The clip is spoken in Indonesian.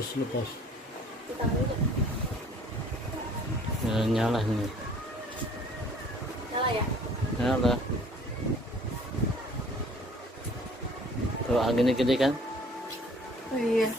lepas. Kita aja. Ya, nyala ini. Nyala ya? Nyala. Tuh anginnya gede kan? Oh iya.